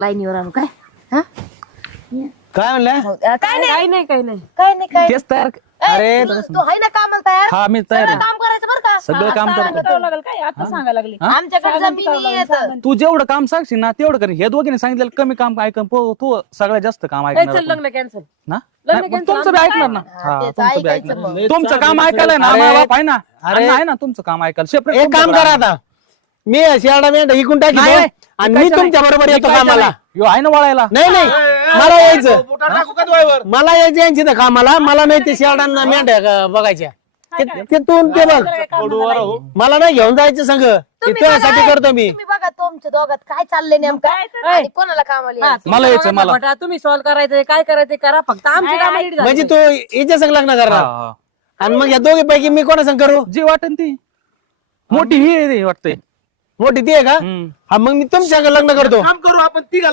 लाईनीवर आणू काय हा काय म्हणल्या काय नाही तेच तयार अरे तू आहे ना कामाला तयार हा मी तयार आहे काम करायचं बरं का सगळं काम करतो काय आता सांगायला लागली आमच्याकडे जमिनी येत तू जेवढं काम सांगशील ना तेवढं कर हे दोघीने सांगितलं कमी काम ऐकन तू सगळ्यात जास्त काम ऐकणार लग्न कॅन्सल ना लग्न नाही, cancel तुमचं बी ऐकणार ना हा, तेच तुमचं बी ऐकायचं ऐकणार. मग. तुमचं काम ऐकायला ना अरे, आम्हाला बाप आहे ना अरे. अण्णा आहे ना तुमचं काम ऐकायला सेपरेट एक काम करा आता मी शेरडा मेंढा इकून टाकी नाही, नाही. आणि मी तुमच्या बरोबर येतो कामाला यो आहे ना वळायला नाही नाही मला यायचं मला यायचं यांची तर कामाला मला नाही ते शेरडांना मेंढ्या बघायच्या ते तू ते बघ मला नाही घेऊन जायचं संघ तुझ्यासाठी करतो मी तुम्ही बघा तुमच्या दोघात काय चाललंय नेमकं आणि कोणाला कामाला यायचं? मला यायचं, मला. तुम्ही सॉल्व करायचंय काय करायचंय करा फक्त आमची कामं नीट झाली. म्हणजे तू हिच्या संग लग्न करणार आणि मग या दोघी पैकी मी कोणा संग करू जी वाटेन ती मोठी ही वाटतंय मोठी ती आहे का हम्म. हा मग मी तुमच्या संग लग्न करतो काम करू आपण तिघाला